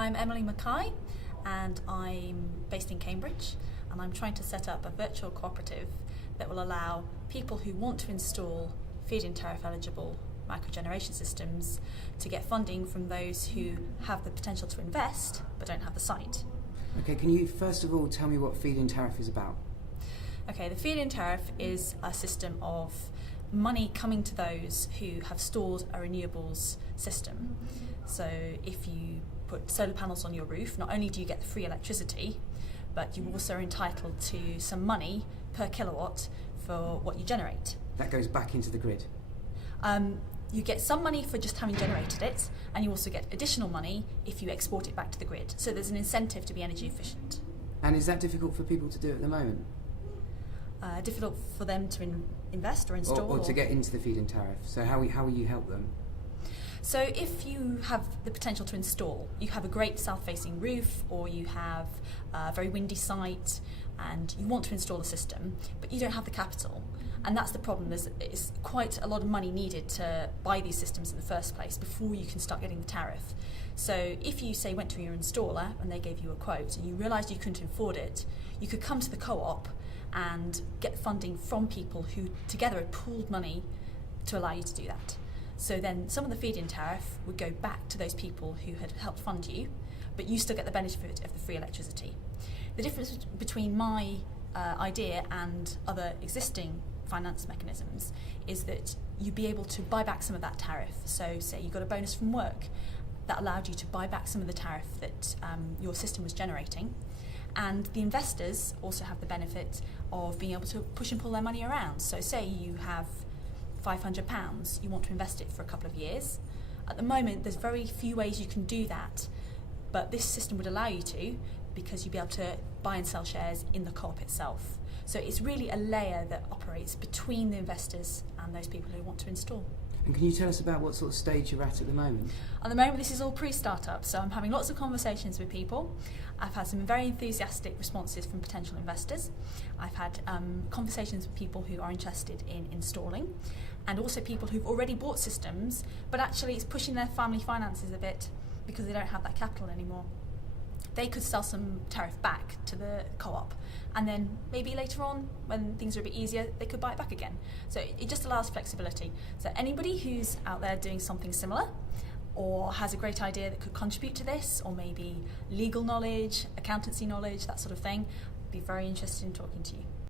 I'm Emily MacKay and I'm based in Cambridge, and I'm trying to set up a virtual cooperative that will allow people who want to install feed-in tariff eligible microgeneration systems to get funding from those who have the potential to invest but don't have the site. Okay, can you first of all tell me what feed-in tariff is about? Okay, the feed-in tariff is a system of money coming to those who have stored a renewables system. So if you put solar panels on your roof, not only do you get the free electricity, but you also are entitled to some money per kilowatt for what you generate. That goes back into the grid? You get some money for just having generated it, and you also get additional money if you export it back to the grid. So there's an incentive to be energy efficient. And is that difficult for people to do at the moment? Difficult for them to invest or install? Or to get into the feed-in tariff. So how will you help them? So if you have the potential to install, you have a great south-facing roof, or you have a very windy site, and you want to install the system, but you don't have the capital. And that's the problem. It's quite a lot of money needed to buy these systems in the first place before you can start getting the tariff. So if you, say, went to your installer and they gave you a quote and you realised you couldn't afford it, you could come to the co-op and get funding from people who together had pooled money to allow you to do that. So then some of the feed-in tariff would go back to those people who had helped fund you, but you still get the benefit of the free electricity. The difference between my idea and other existing finance mechanisms is that you'd be able to buy back some of that tariff. So say you got a bonus from work that allowed you to buy back some of the tariff that your system was generating. And the investors also have the benefit of being able to push and pull their money around. So say you have £500, you want to invest it for a couple of years. At the moment, there's very few ways you can do that, but this system would allow you to, because you'd be able to buy and sell shares in the co-op itself. So it's really a layer that operates between the investors and those people who want to install. And can you tell us about what sort of stage you're at the moment? At the moment, this is all pre-startup, so I'm having lots of conversations with people. I've had some very enthusiastic responses from potential investors. I've had conversations with people who are interested in installing, and also people who've already bought systems, but actually it's pushing their family finances a bit because they don't have that capital anymore. They could sell some tariff back to the co-op, and then maybe later on, when things are a bit easier, they could buy it back again. So it just allows flexibility. So anybody who's out there doing something similar, or has a great idea that could contribute to this, or maybe legal knowledge, accountancy knowledge, that sort of thing, I'd be very interested in talking to you.